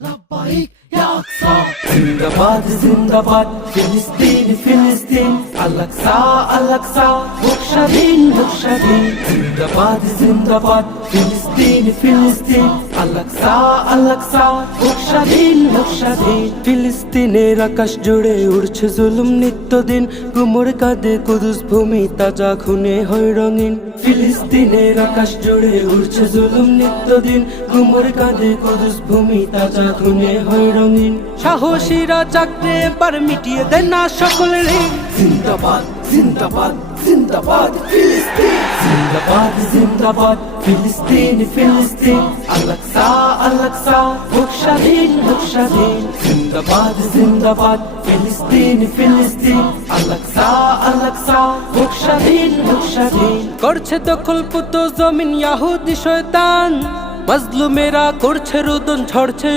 لبيك يا أقصى زندباد زندباد فلسطين فلسطين الأقصى الأقصى بوكشادين بوكشادين زندباد زندباد فلسطين فلسطين الأقصى الأقصى بوكشادين بوكشادين ফিলিস্তিনের আকাশ জুড়ে উড়ছে জুলুম নিত্যদিন গুমর কাঁদে কুদুস ভূমি তাজা খুনে হয় রঙিন ফিলিস্তিনের আকাশ জুড়ে উড়ছে জুলুম নিত্যদিন গুমর কাঁদে কুদুস ভূমি তাজা খুনে হয় রঙিন সাহসীরা চাকরে এবার মিটিয়ে দেন না সকল ঋণ জিন্দাবাদ জিন্দাবাদ জিন্দাবাদ ফিলিস্তিন জিন্দাবাদ জিন্দাবাদ ফিলিস্তিন ফিলিস্তিন আল-আকসা আল-আকসা বুকস্বাধীন বুকস্বাধীন জিন্দাবাদ জিন্দাবাদ ফিলিস্তিন ফিলিস্তিন আল-আকসা আল-আকসা বুকস্বাধীন বুকস্বাধীন করছে দখলপুত জমিন ইহুদি শয়তান মাজলুমেরা করছে রোদন ঝরছে